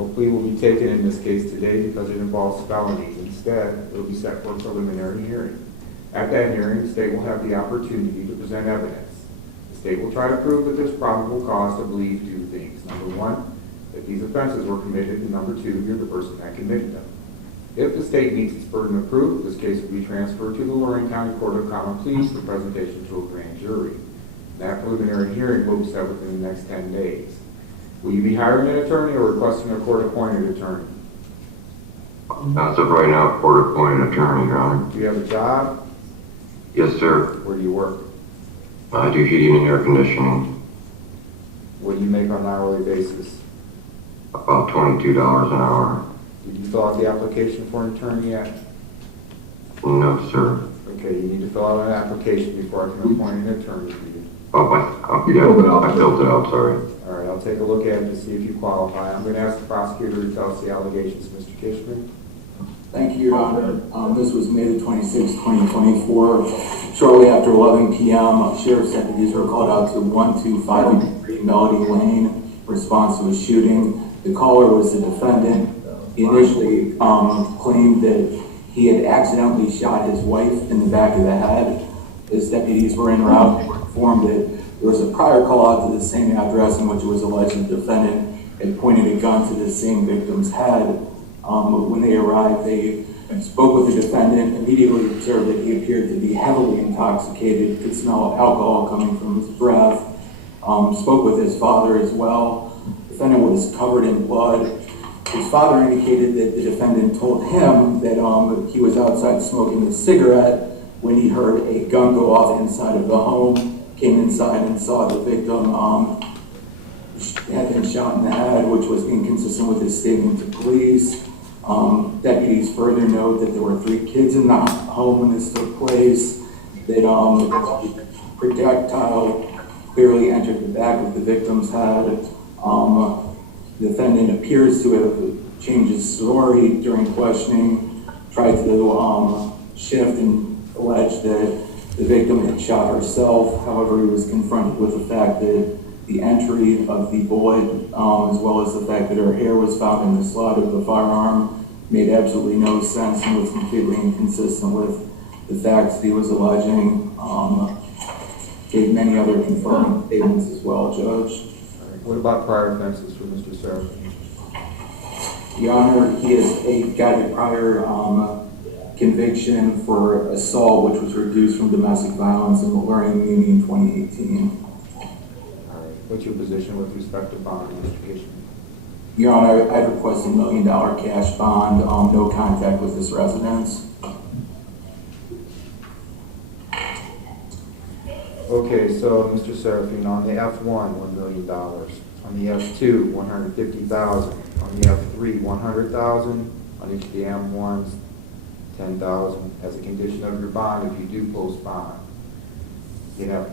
No plea will be taken in this case today because it involves felonies. Instead, it will be set for a preliminary hearing. At that hearing, the state will have the opportunity to present evidence. The state will try to prove that there's probable cause to believe two things. Number one, that these offenses were committed, and number two, you're the person that committed them. If the state meets its burden of proof, this case will be transferred to the Lorain County Court of Common Pleas for presentation to a grand jury. That preliminary hearing will be set within the next 10 days. Will you be hiring an attorney or requesting a court-appointed attorney? As of right now, court-appointed attorney, Your Honor. Do you have a job? Yes, sir. Where do you work? I do heating and air conditioning. What do you make on an hourly basis? About $22 an hour. Did you fill out the application for an attorney yet? No, sir. Okay, you need to fill out an application before I can appoint an attorney for you. Yeah, I filled it out, sorry. All right, I'll take a look at it to see if you qualify. I'm going to ask the prosecutor to tell us the allegations, Mr. Kishman. Thank you, Your Honor. This was May the 26th, 2024. Shortly after 11 p.m., sheriff's deputies were called out to 125 Melody Lane in response to a shooting. The caller was the defendant. He initially claimed that he had accidentally shot his wife in the back of the head. His deputies were en route and were informed that there was a prior call out to the same address in which it was alleged the defendant had pointed a gun to the same victim's head. When they arrived, they spoke with the defendant, immediately observed that he appeared to be heavily intoxicated, could smell alcohol coming from his breath, spoke with his father as well. The defendant was covered in blood. His father indicated that the defendant told him that he was outside smoking a cigarette when he heard a gun go off inside of the home, came inside and saw the victim had been shot in the head, which was inconsistent with his statement to police. Deputies further note that there were 3 kids in the home when this took place, that projectile clearly entered the back of the victim's head. The defendant appears to have changed his story during questioning, tried to shift and allege that the victim had shot herself. However, he was confronted with the fact that the entry of the bullet, as well as the fact that her hair was found in the slot of the firearm, made absolutely no sense and was completely inconsistent with the facts that he was alleging. Gave many other confirming statements as well, Judge. What about prior offenses for Mr. Serafine? Your Honor, he has got a prior conviction for assault, which was reduced from domestic violence in Lorain County in 2018. All right. What's your position with respect to bond, Mr. Kishman? Your Honor, I request $1 million cash bond, no contact with this residence. Okay, so Mr. Serafine, on the F1, $1 million. On the F2, $150,000. On the F3, $100,000. On each of the M1s, $10,000. As a condition of your bond, if you do post bond, you have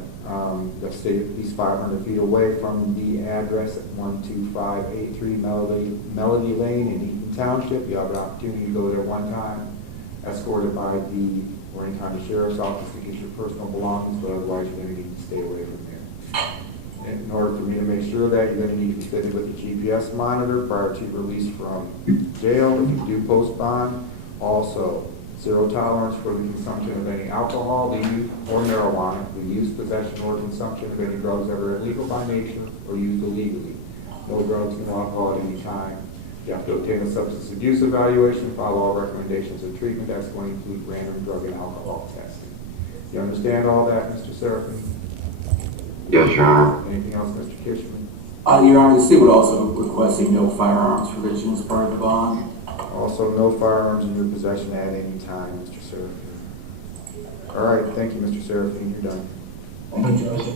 to stay at least 500 feet away from the address at 12583 Melody Lane in Eaton Township. You have an opportunity to go there one time, escorted by the Lorain County Sheriff's Office to get your personal belongings, but otherwise you're going to need to stay away from there. In order for me to make sure that, you're going to need to be fitted with a GPS monitor prior to release from jail if you do post bond. Also, 0 tolerance for the consumption of any alcohol, the use or marijuana, the use, possession, or consumption of any drugs that are illegal by nature or used illegally. No drugs, no alcohol at any time. You have to obtain a substance abuse evaluation, follow all recommendations of treatment. That's going to include random drug and alcohol testing. You understand all that, Mr. Serafine? Yes, Your Honor. Anything else, Mr. Kishman? Your Honor, the state would also request a no firearms provision as part of the bond. Also, no firearms in your possession at any time, Mr. Serafine. All right, thank you, Mr. Serafine. You're done. Thank you, Judge.